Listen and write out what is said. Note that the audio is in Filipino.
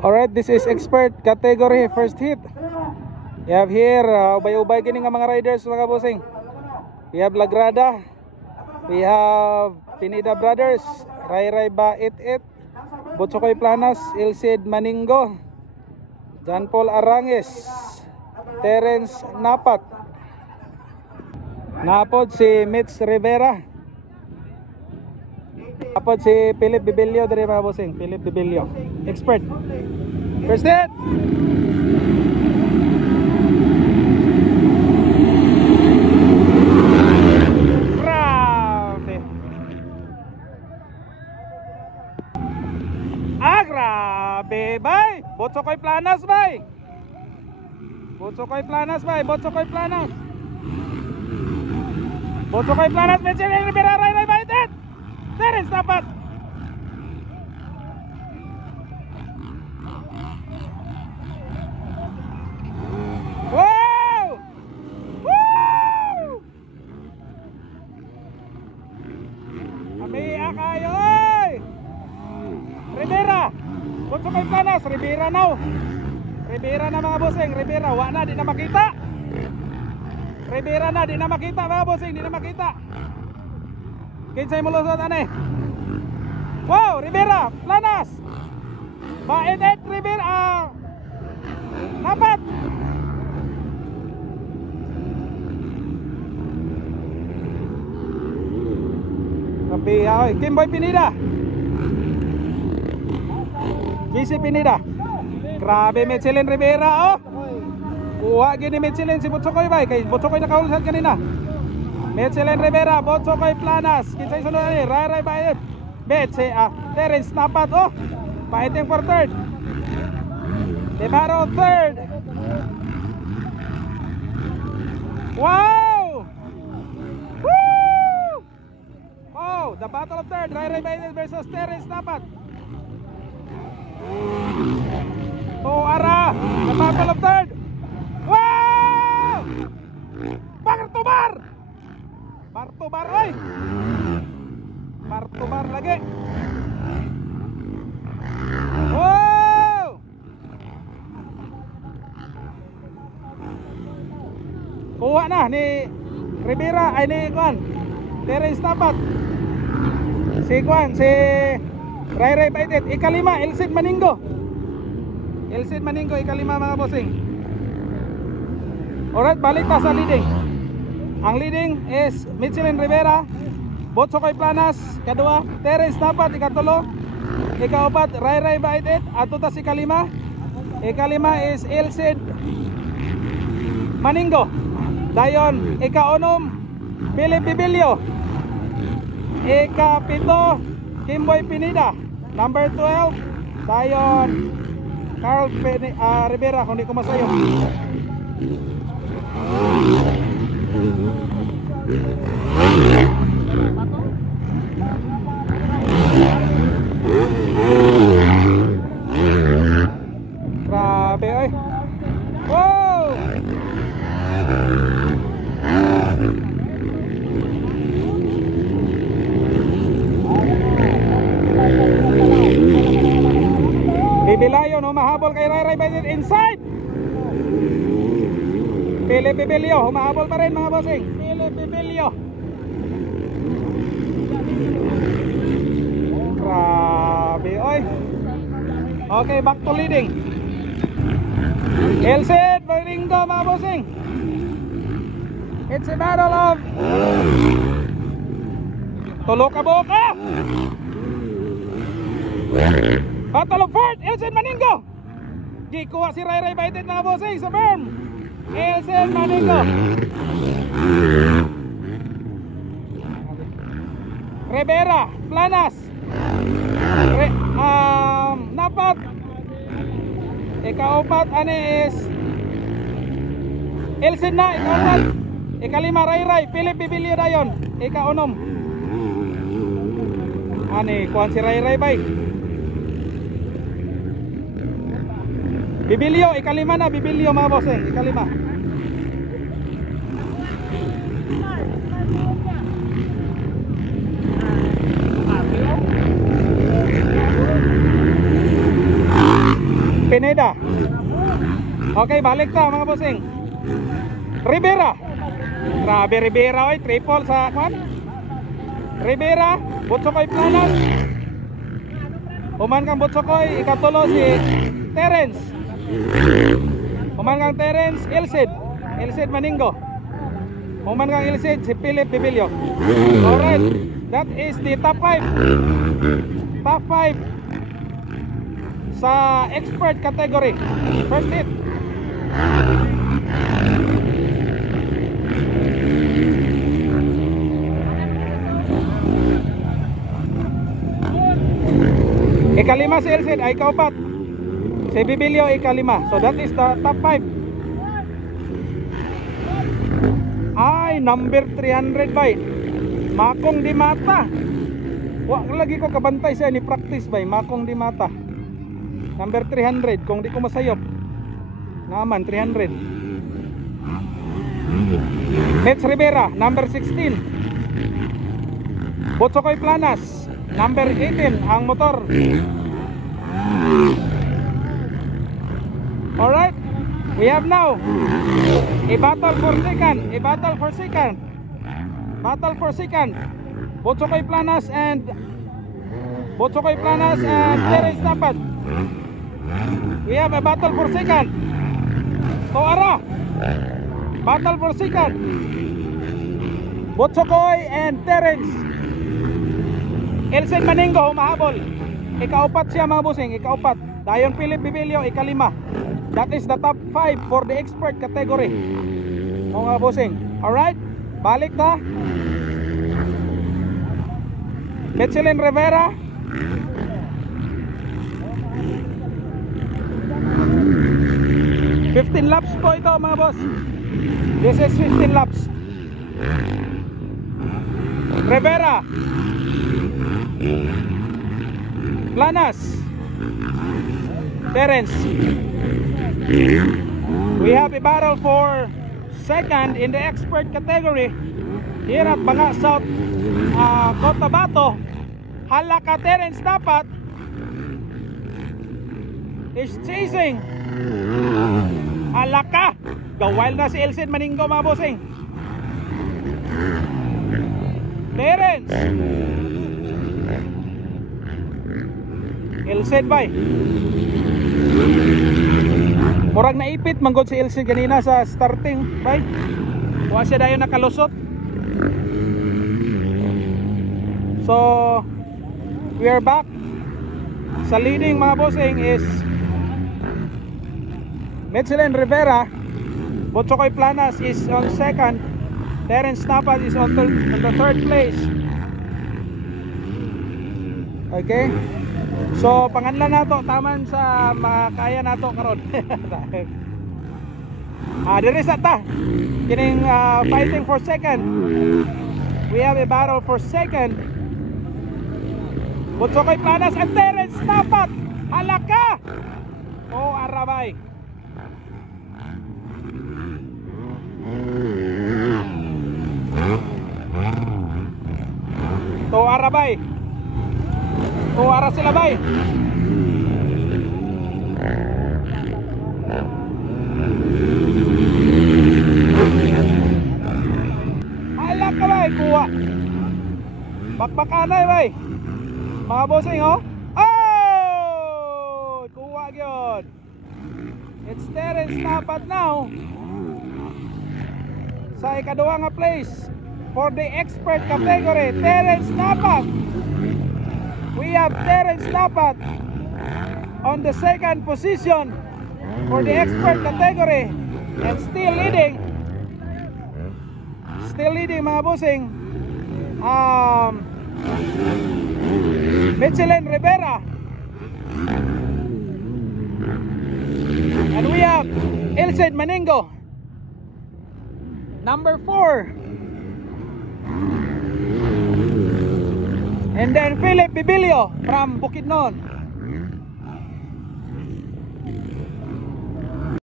Alright, this is expert category first hit. We have here ubay-ubay kini nga mga riders mga bossing. We have Lagrada, we have Pinida Brothers, Ray Ray Ba 88, Botsokoy Planas, Ilsid Maningo, John Paul Aranges, Terence Napat, napod si Mitch Rivera, napod si Philip Bibilio dari mga bossing. Philip Bibilio, expert first hit. Grabe bay, Botsokoy Planas bay, Botsokoy Planas bay, Botsokoy Planas, Botsokoy Planas, Mitchell Rivera, Ray Ray Baitet, Terence Napat. Wow! Woo! Amiya kayo oy! Rivera, Botsokoy Planas, Rivera now. Rivera na mga bossing, Rivera, wa na, di na makita. Rivera na, di na makita mga bossing, di na makita. Kinsay mo lusot ane. Wow, Rivera, Planas. Baitet Rivera, Napat. Tapi oy, Kimboy Pinida. JC Pinida. Grabe Michelin Rivera oh. Kuha gini Michelin si Botsokoy bay, kay Botsokoy nakaulusad kanina. Michelin Rivera, Botsokoy Planas, kinsay sunod ani, Ray Ray Baitet. Betsi Terence Napat oh. Baiting for third. Debaro third. Wow! Woo! Oh, the battle of third, Ray Ray Baitet versus Terence Napat. Oh, Ara, the battle of third. Wow! Bartubar! Bartubar, oy! Bartubar lagi. Wow! Kuha na ni Rivera, ay ni Kwan Terence Napat. Si Kwan, si Ray Ray Baitet, ikalima, Ilsid Maningo. Ilsid Maningo, ikalima mga bossing. Alright, balik ta sa leading. Ang leading is Michelin Rivera, Botsokoy Planas, kadua, Terence Napat, ikatulo, ikaupat, Ray Ray Baitet, ato ta si ikalima. Ikalima is Ilsid Maningo. Dayon, ikaunom, Philip Bibilio. Ikapito, Kimboy Pinida. Number 12, dayon Carl Rivera, kung di ko masayo. Grabe oy. Wow! Bibilayo no, mahabol kay Ray Ray Baitet inside. Philip Bibilio, humahabol pa rin mga bossing. Philip Bibilio. Grabe oy. Okay, back to leading. Ilsid Maningo mga bossing. It's a battle of tulo ka boka. Battle of fourth, Ilsid Maningo. Gikuha si Ray Ray Baitet mga bossing sa berm. Ilsid Maningo. Rivera, Planas, Napat. Ikaupat ani is Ilsid na, ikaupat. Ikalima Ray Ray, Philip Bibilio dayon. Ikaunom ani kuan si Ray Ray bay. Bibilio, ikalima na, Bibilio mga bossing, ikalima. Pineda. Okay, balik ta mga bossing. Rivera. Grabe Rivera, oy, triple sa kwan. Rivera, Butsokoy Planas. Human kang Butsokoy, ikatulo si Terence. Human kang Terence, Ilsid Maningo. Human kang Ilsid, si Philip Bibilio. Alright, that is the top 5. Top 5 sa expert category. First hit. Ikalima si Ilsid, ay kaupat. Si Bibilio ikalima. So that is the top 5. Ay, number 300 bay. Makong di mata. Wa lagi ko kabantay siya ni practice bay. Makong di mata. Number 300 kung di ko masayop. Naman 300. Mets Rivera, number 16. Butsokoy Planas, number 18 ang motor. Alright, we have now a battle for second. Battle for second. Butsokoy Planas and Terence Tapat. We have a battle for second. Toara. Battle for second. Butsokoy and Terence. Ilsid Maningo humahabol. Ikaupat siya mga bossing, ikaupat. Dayon Philip Bibilio ikalima. That is the top 5 for the expert category. Mga bossing. Alright, balik ta. Michelin Rivera. $15 laps po ito mga boss. This is 15 laps. Rivera, Planas, Terence. We have a battle for second in the expert category here at Banga South, Cotabato. Halaka Terence Tapat is chasing. Halaka, gawal na si Ilsid Maningo mga bossing. Terence, Ilsid bay. Murag naipit manggod si Ilsid kanina sa starting bay. Wa siya dayon nakalusot. So we are back. Sa leading mga bossing is Michelin Rivera. Butsokoy Planas is on second. Terence Tapat is on the third place. Okay. So panganlan nato taman sa makaya nato karon. Diri sa ta. Kining fighting for second. We have a battle for second. Butsokoy Planas and Terence Tapat. Halaka. Oh, arabay. To arabay. To ara sila bay. Halaka bay, kuha. Bakbakanay bay. Mga bossing oh. Oh! Kuha gyud. It's Terence Tapat now. Sa ikaduha nga place for the expert category, Terence Tapat. We have Terence Tapat on the second position for the expert category and still leading mga bossing. Michelin Rivera, and we have Ilsid Maningo, number 4, and then Philip Bibilio from Bukidnon.